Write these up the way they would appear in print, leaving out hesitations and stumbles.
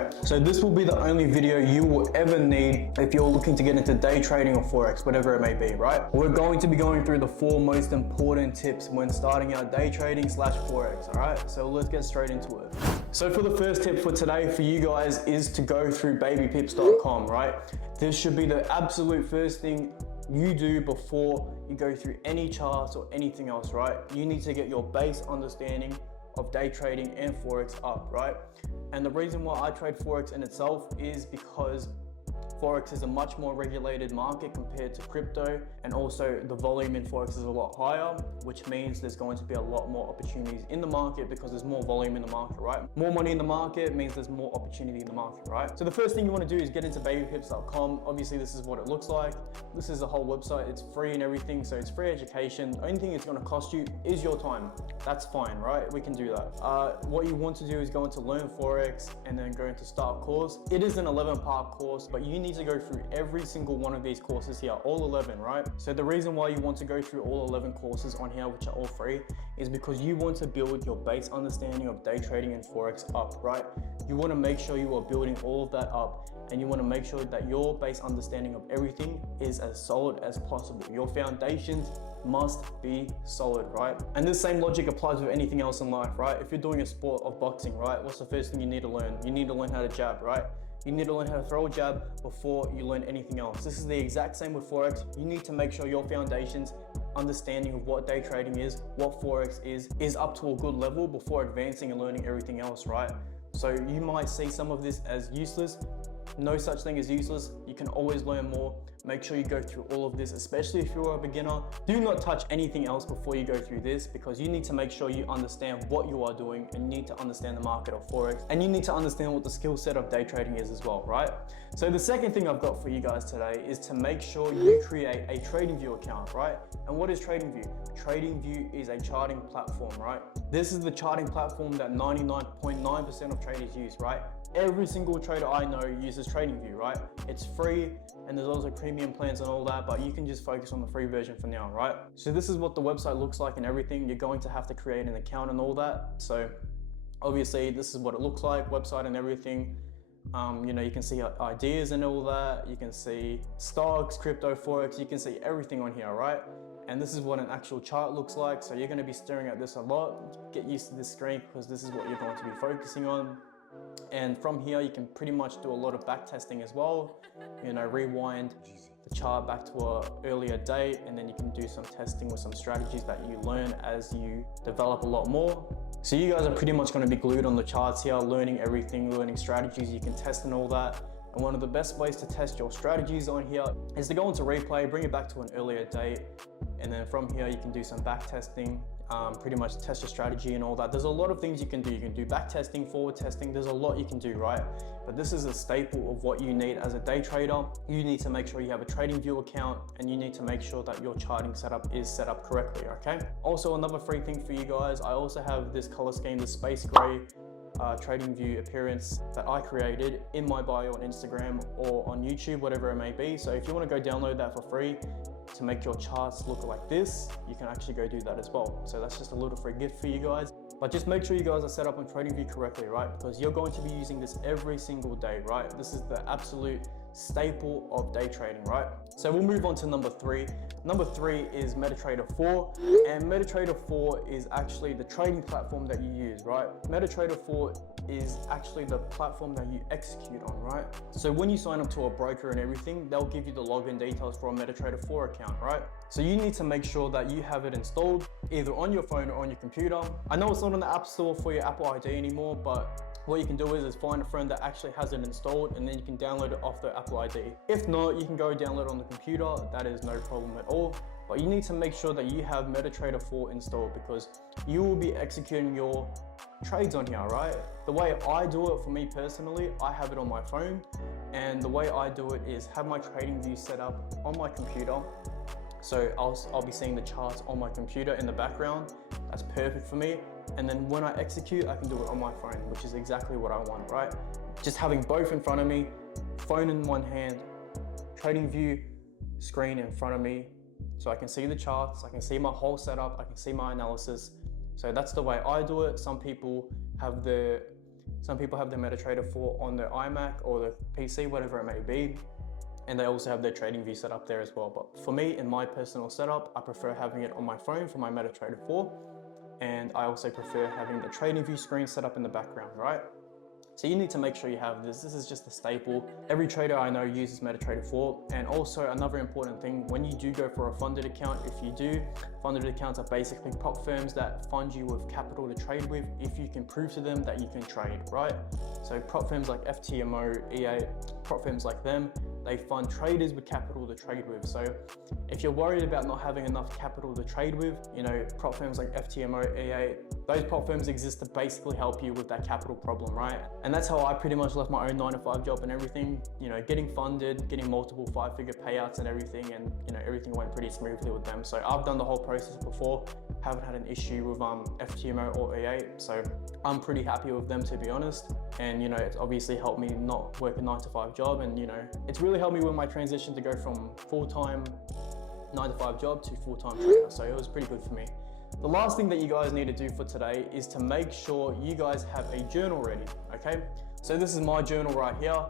Okay, so this will be the only video you will ever need if you're looking to get into day trading or Forex, whatever it may be, right? We're going to be going through the 4 most important tips when starting out day trading / Forex, all right? So let's get straight into it. So for the first tip for today for you guys is to go through babypips.com, right? This should be the absolute first thing you do before you go through any charts or anything else, right? You need to get your base understanding of day trading and Forex up, right? And the reason why I trade Forex in itself is because Forex is a much more regulated market compared to crypto, and also the volume in Forex is a lot higher, which means there's going to be a lot more opportunities in the market because there's more volume in the market, right? More money in the market means there's more opportunity in the market, right? So the first thing you want to do is get into babypips.com. Obviously, this is what it looks like. This is the whole website. It's free and everything, so it's free education. The only thing it's going to cost you is your time. That's fine, right? We can do that. What you want to do is go into Learn Forex and then go into Start Course. It is an 11-part course, but you need to go through every single one of these courses here, all 11, right? So the reason why you want to go through all 11 courses on here, which are all free, is because you want to build your base understanding of day trading and Forex up, right? You want to make sure you are building all of that up, and you want to make sure that your base understanding of everything is as solid as possible. Your foundations must be solid, right? And this same logic applies with anything else in life, right? If you're doing a sport of boxing, right? What's the first thing you need to learn? You need to learn how to jab, right? You need to learn how to throw a jab before you learn anything else. This is the exact same with Forex. You need to make sure your foundations, understanding of what day trading is, what Forex is up to a good level before advancing and learning everything else, right? So you might see some of this as useless. No such thing as useless. You can always learn more. Make sure you go through all of this, especially if you're a beginner. Do not touch anything else before you go through this, because you need to make sure you understand what you are doing, and you need to understand the market of Forex, and you need to understand what the skill set of day trading is as well, right? So the second thing I've got for you guys today is to make sure you create a TradingView account, right? And what is TradingView? TradingView is a charting platform, right? This is the charting platform that 99.9% of traders use, right? Every single trader I know uses TradingView, right? It's free, and there's also premium plans and all that, but you can just focus on the free version for now, right? So this is what the website looks like and everything. You're going to have to create an account and all that. So obviously this is what it looks like, website and everything. You know, you can see ideas and all that. You can see stocks, crypto, Forex. You can see everything on here, right? And this is what an actual chart looks like. So you're going to be staring at this a lot. Get used to this screen because this is what you're going to be focusing on. And from here, you can pretty much do a lot of back testing as well. You know, rewind the chart back to an earlier date, and then you can do some testing with some strategies that you learn as you develop a lot more. So you guys are pretty much going to be glued on the charts here, learning everything, learning strategies you can test and all that. And one of the best ways to test your strategies on here is to go into replay, bring it back to an earlier date, and then from here you can do some back testing. Pretty much test your strategy and all that. There's a lot of things you can do. You can do back testing, forward testing. There's a lot you can do, right? But this is a staple of what you need as a day trader. You need to make sure you have a TradingView account, and you need to make sure that your charting setup is set up correctly, okay? Also, another free thing for you guys, I also have this color scheme, the space gray TradingView appearance that I created in my bio on Instagram or on YouTube, whatever it may be. So if you want to go download that for free to make your charts look like this, you can actually go do that as well. So that's just a little free gift for you guys. But just make sure you guys are set up on TradingView correctly, right? Because you're going to be using this every single day, right? This is the absolute staple of day trading, right? So we'll move on to number 3. Number 3 is MetaTrader 4, and MetaTrader 4 is actually the trading platform that you use, right? MetaTrader 4 is actually the platform that you execute on, right? So when you sign up to a broker and everything, they'll give you the login details for a MetaTrader 4 account, right? So you need to make sure that you have it installed either on your phone or on your computer. I know it's not on the App Store for your Apple ID anymore, but what you can do is find a friend that actually has it installed, and then you can download it off the Apple ID. If not, you can go download it on the computer. That is no problem at all. But you need to make sure that you have MetaTrader 4 installed, because you will be executing your trades on here, right? The way I do it, for me personally, I have it on my phone, and the way I do it is have my TradingView set up on my computer. So I'll be seeing the charts on my computer in the background. That's perfect for me. And then when I execute, I can do it on my phone, which is exactly what I want, right? Just having both in front of me, phone in one hand, TradingView screen in front of me, so I can see the charts, I can see my whole setup, I can see my analysis. So that's the way I do it. Some people have the Some people have their MetaTrader 4 on their iMac or their PC, whatever it may be. And they also have their TradingView set up there as well. But for me, in my personal setup, I prefer having it on my phone for my MetaTrader 4. And I also prefer having the TradingView screen set up in the background, right? So you need to make sure you have this. This is just a staple. Every trader I know uses MetaTrader 4. And also another important thing, when you do go for a funded account, if you do, funded accounts are basically prop firms that fund you with capital to trade with if you can prove to them that you can trade, right? So prop firms like FTMO, EA, prop firms like them, they fund traders with capital to trade with. So if you're worried about not having enough capital to trade with, you know, prop firms like FTMO, EA, those prop firms exist to basically help you with that capital problem, right? And that's how I pretty much left my own 9-to-5 job and everything, you know, getting funded, getting multiple 5-figure payouts and everything, and you know, everything went pretty smoothly with them. So I've done the whole process before, haven't had an issue with FTMO or EA, so I'm pretty happy with them, to be honest. And you know, it's obviously helped me not work a 9-to-5 job, and you know, it's really helped me with my transition to go from full-time 9-to-5 job to full-time trader. So it was pretty good for me. The last thing that you guys need to do for today is to make sure you guys have a journal ready, okay? So this is my journal right here.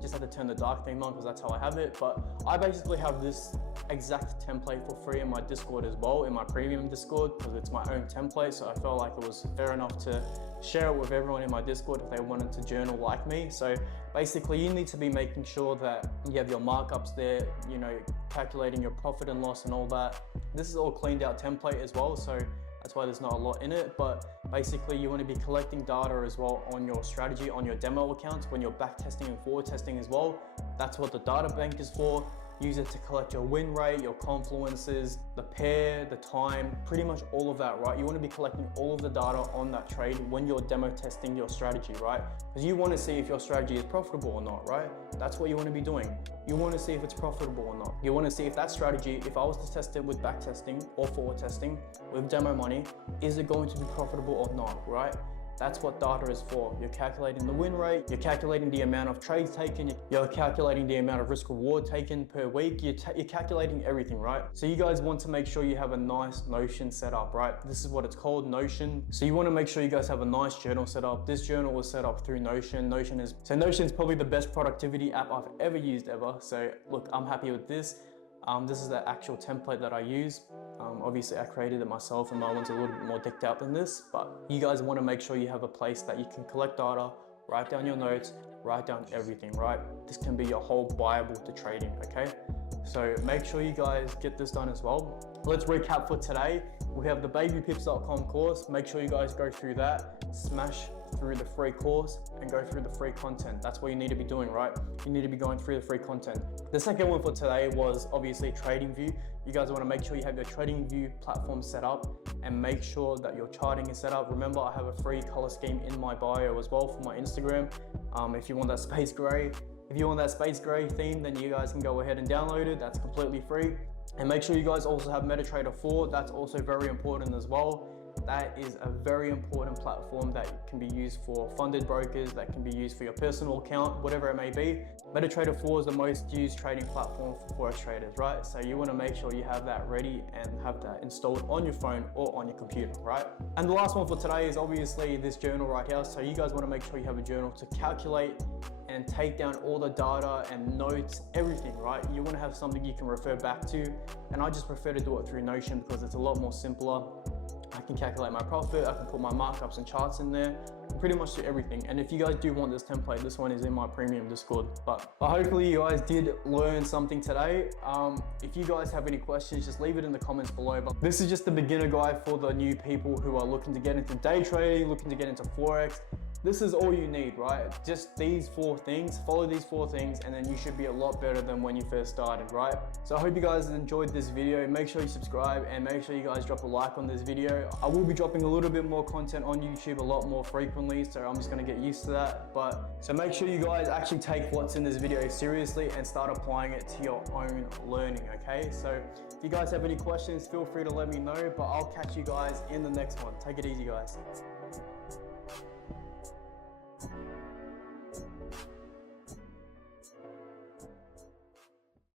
Just had to turn the dark theme on because that's how I have it, but I basically have this exact template for free in my Discord as well, in my premium Discord, because it's my own template. So I felt like it was fair enough to share it with everyone in my Discord if they wanted to journal like me. So basically you need to be making sure that you have your markups there, you know, calculating your profit and loss and all that. This is all cleaned out template as well, so that's why there's not a lot in it. But basically you want to be collecting data as well on your strategy, on your demo accounts, when you're back testing and forward testing as well. That's what the data bank is for. Use it to collect your win rate, your confluences, the pair, the time, pretty much all of that, right? You want to be collecting all of the data on that trade when you're demo testing your strategy, right? Because you want to see if your strategy is profitable or not, right? That's what you want to be doing. You want to see if it's profitable or not. You want to see if that strategy, if I was to test it with back testing or forward testing with demo money, is it going to be profitable or not, right? That's what data is for. You're calculating the win rate, you're calculating the amount of trades taken, you're calculating the amount of risk reward taken per week, you're calculating everything, right? So you guys want to make sure you have a nice Notion set up, right? This is what it's called, Notion. So you want to make sure you guys have a nice journal set up. This journal was set up through Notion. Notion is probably the best productivity app I've ever used ever. So look, I'm happy with this. This is the actual template that I use. Obviously I created it myself and my one's a little bit more decked out than this, but you guys want to make sure you have a place that you can collect data, write down your notes, write down everything, right? This can be your whole Bible to trading, okay? So make sure you guys get this done as well. Let's recap for today. We have the babypips.com course. Make sure you guys go through that, smash through the free course and go through the free content. That's what you need to be doing, right? You need to be going through the free content. The second one for today was obviously TradingView. You guys want to make sure you have your TradingView platform set up and make sure that your charting is set up. Remember, I have a free color scheme in my bio as well for my Instagram. If you want that space gray, theme, then you guys can go ahead and download it. That's completely free. And make sure you guys also have MetaTrader 4. That's also very important as well. That is a very important platform that can be used for funded brokers, that can be used for your personal account, whatever it may be. MetaTrader 4 is the most used trading platform for Forex traders, right? So you want to make sure you have that ready and have that installed on your phone or on your computer, right? And the last one for today is obviously this journal right here. So you guys want to make sure you have a journal to calculate and take down all the data and notes, everything, right? You want to have something you can refer back to. And I just prefer to do it through Notion because it's a lot more simpler. I can calculate my profit, I can put my markups and charts in there, pretty much do everything. And if you guys do want this template, this one is in my premium Discord. But hopefully you guys did learn something today. If you guys have any questions, just leave it in the comments below. But this is just the beginner guide for the new people who are looking to get into day trading, looking to get into Forex. This is all you need, right? Just these 4 things, follow these 4 things, and then you should be a lot better than when you first started, right? So I hope you guys enjoyed this video. Make sure you subscribe and make sure you guys drop a like on this video. I will be dropping a little bit more content on YouTube a lot more frequently, so I'm just gonna get used to that. So make sure you guys actually take what's in this video seriously and start applying it to your own learning, okay? So if you guys have any questions, feel free to let me know, but I'll catch you guys in the next one. Take it easy, guys.